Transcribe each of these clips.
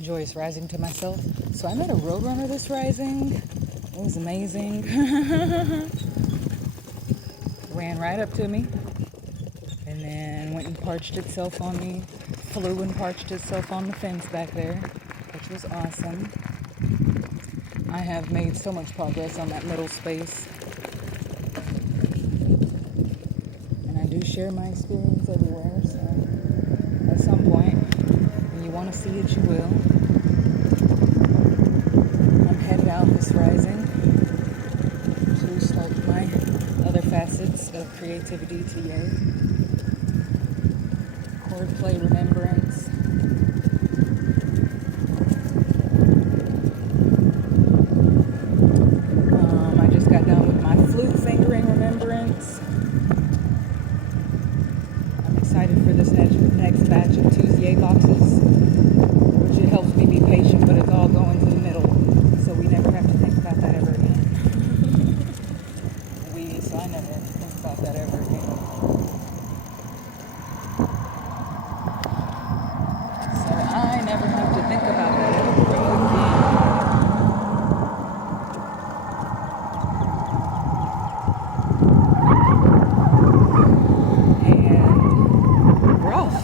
Joyous rising to myself. So I met a roadrunner this rising. It was amazing. Ran right up to me and then went and parched itself on me. Flew and parched itself on the fence back there, which was awesome. I have made so much progress on that middle space. And I do share my experience everywhere, so at some point, when you want to see it, you will. I'm headed out this rising to start my other facets of creativity, TA. Chord play remembrance. I just got done with my flute fingering remembrance. I'm excited for this next batch of Tuesday boxes, which it helps me be patient, but it's all going to the middle, so we never have to think about that ever again. So I never have to think about that ever again. So I never have to think about that ever again. And we're off.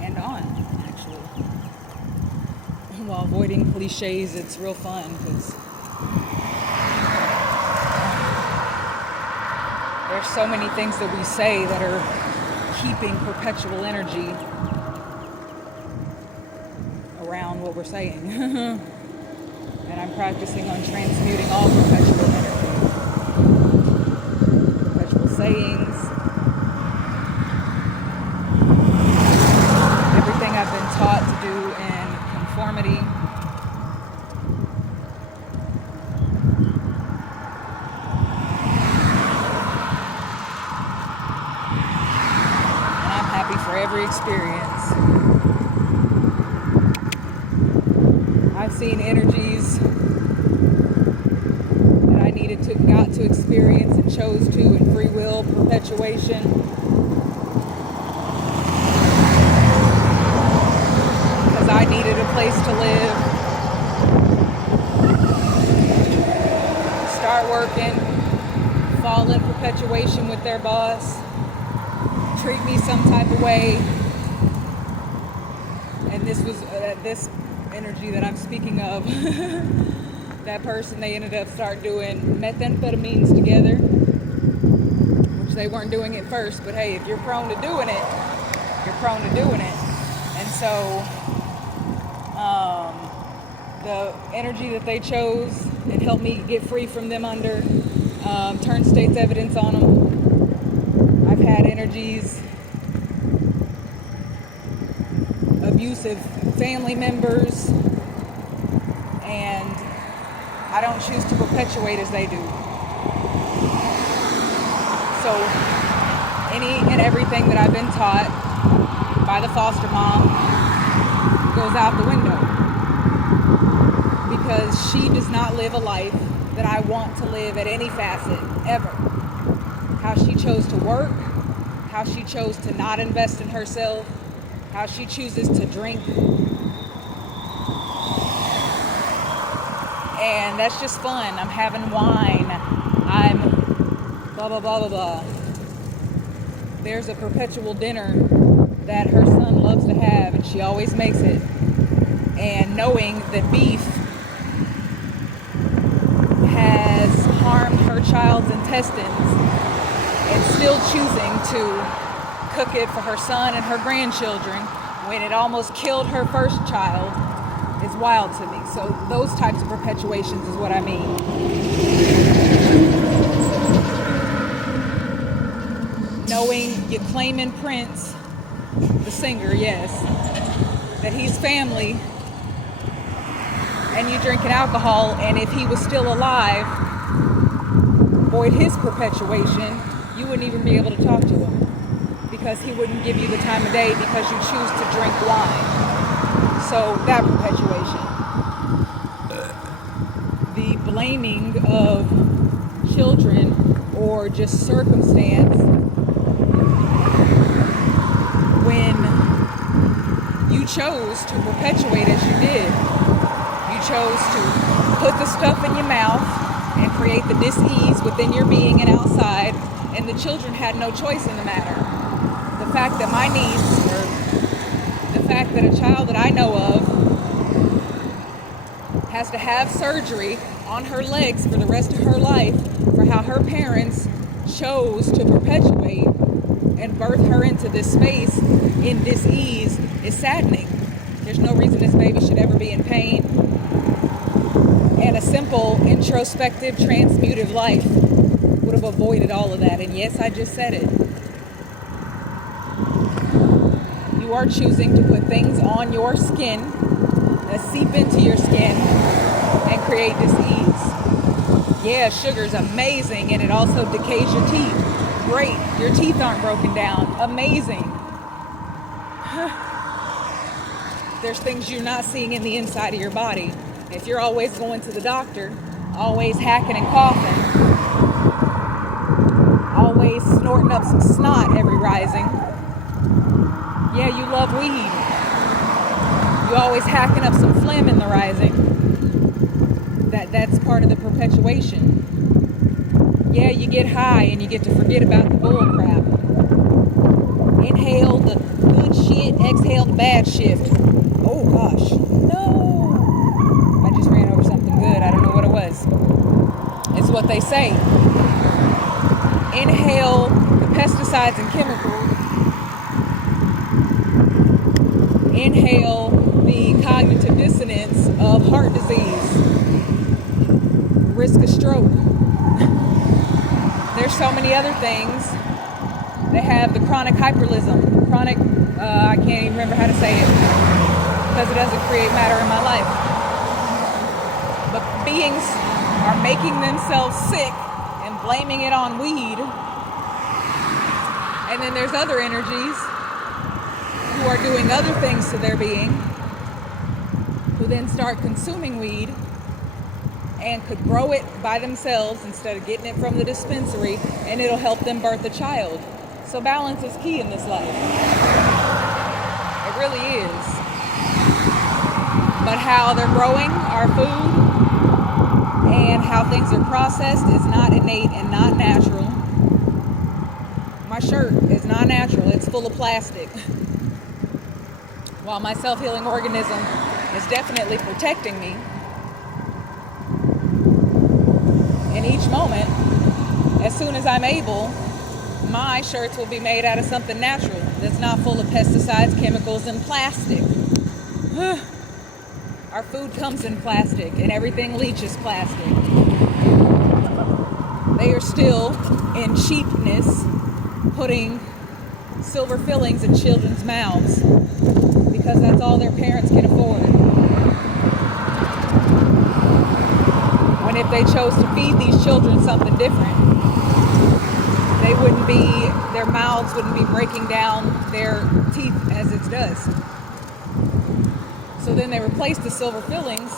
And on, actually. While avoiding cliches, it's real fun because there's so many things that we say that are keeping perpetual energy around what we're saying. And I'm practicing on transmuting all perpetual energy. Perpetual sayings. Everything I've been taught to do in conformity. For every experience. I've seen energies that I got to experience and chose to in free will perpetuation. Because I needed a place to live. Start working. Fall in perpetuation with their boss. Treat me some type of way, and this was this energy that I'm speaking of. That person, they ended up start doing methamphetamines together, which they weren't doing at first, but hey, if you're prone to doing it, you're prone to doing it. And so the energy that they chose, it helped me get free from them under, turn state's evidence on them. I've had energies, abusive family members, and I don't choose to perpetuate as they do. So any and everything that I've been taught by the foster mom goes out the window, because she does not live a life that I want to live at any facet, ever. How she chose to work, how she chose to not invest in herself, how she chooses to drink. And that's just fun. I'm having wine. I'm blah, blah, blah, blah, blah. There's a perpetual dinner that her son loves to have, and she always makes it. And knowing that beef has harmed her child's intestines, and still choosing to cook it for her son and her grandchildren when it almost killed her first child is wild to me. So those types of perpetuations is what I mean. Knowing you claiming Prince, the singer, yes, that he's family, and you drinking alcohol, and if he was still alive, void his perpetuation, you wouldn't even be able to talk to him, because he wouldn't give you the time of day because you choose to drink wine. So that perpetuation. The blaming of children or just circumstance when you you chose to perpetuate as you did. You chose to put the stuff in your mouth and create the dis-ease within your being and outside, and the children had no choice in the matter. The fact that my niece, or the fact that a child that I know of has to have surgery on her legs for the rest of her life for how her parents chose to perpetuate and birth her into this space in dis-ease is saddening. There's no reason this baby should ever be in pain. And a simple, introspective, transmutive life would have avoided all of that. And yes, I just said it. You are choosing to put things on your skin that seep into your skin and create dis-ease. Yeah, sugar's amazing, and it also decays your teeth. Great. Your teeth aren't broken down. Amazing. There's things you're not seeing in the inside of your body. If you're always going to the doctor, always hacking and coughing, always snorting up some snot every rising, yeah, you love weed. You always hacking up some phlegm in the rising. That's part of the perpetuation. Yeah, you get high and you get to forget about the bull crap. Inhale the good shit, exhale the bad shit. Oh gosh, no. I just ran over something good. I don't know what it was. It's what they say. Inhale the pesticides and chemicals. Inhale the cognitive dissonance of heart disease. Risk of stroke. There's so many other things. They have the chronic hyperlism. Chronic, I can't even remember how to say it because it doesn't create matter in my life. But beings are making themselves sick and blaming it on weed. And then there's other energies who are doing other things to their being, who then start consuming weed and could grow it by themselves instead of getting it from the dispensary, and it'll help them birth a child. So balance is key in this life. It really is. But how they're growing our food and how things are processed is not innate and not natural. My shirt is not natural. It's full of plastic. While my self-healing organism is definitely protecting me, in each moment, as soon as I'm able, my shirts will be made out of something natural that's not full of pesticides, chemicals, and plastic. Our food comes in plastic, and everything leaches plastic. They are still, in cheapness, putting silver fillings in children's mouths because that's all their parents can afford. When if they chose to feed these children something different, they wouldn't be, their mouths wouldn't be breaking down their teeth as it does. So then they replace the silver fillings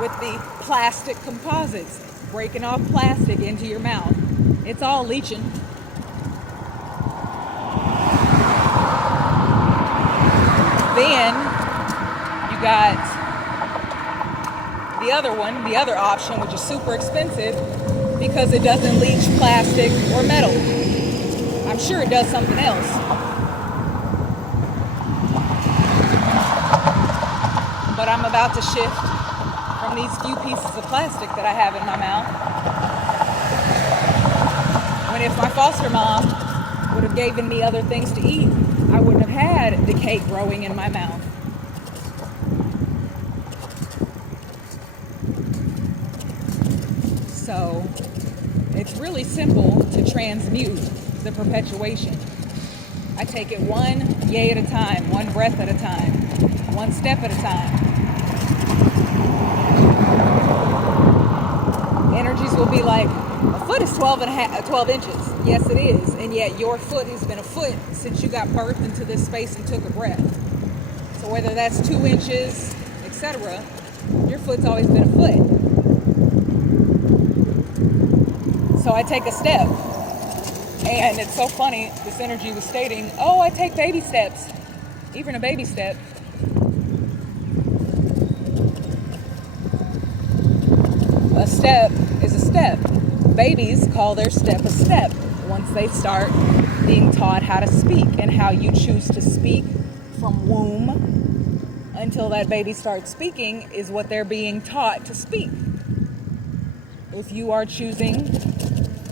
with the plastic composites, breaking off plastic into your mouth. It's all leaching. Then you got the other one, the other option, which is super expensive because it doesn't leach plastic or metal. I'm sure it does something else. But I'm about to shift from these few pieces of plastic that I have in my mouth. When if my foster mom would have given me other things to eat, I wouldn't have had decay growing in my mouth. So it's really simple to transmute the perpetuation. I take it one yay at a time, one breath at a time, one step at a time. Energies will be like, a foot is 12 inches. Yes, it is. And yet your foot has been a foot since you got birthed into this space and took a breath. So whether that's 2 inches, etc., your foot's always been a foot. So I take a step. And it's so funny, this energy was stating, oh, I take baby steps. Even a baby step A step is a step. Babies call their step a step once they start being taught how to speak, and how you choose to speak from womb until that baby starts speaking is what they're being taught to speak. If you are choosing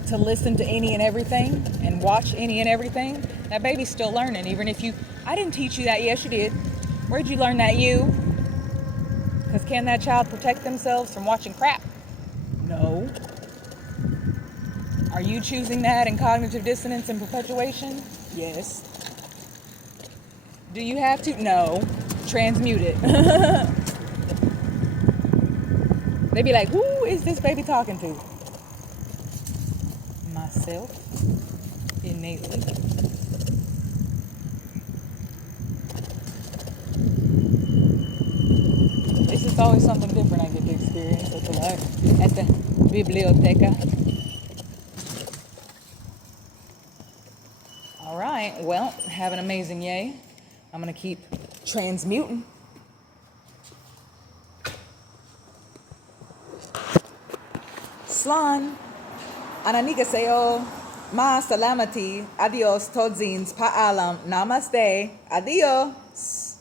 to listen to any and everything and watch any and everything, that baby's still learning. Even if I didn't teach you that. Yes, you did. Where'd you learn that? You? Because can that child protect themselves from watching crap? No. Are you choosing that in cognitive dissonance and perpetuation? Yes. Do you have to? No. Transmute it. They be like, who is this baby talking to? Myself. Innately. It's just always something different I get to experience at the biblioteca. All right, well, have an amazing yay. I'm going to keep transmuting. Slan, ananigaseo, ma salamati, adios, todzins, paalam, namaste, adios.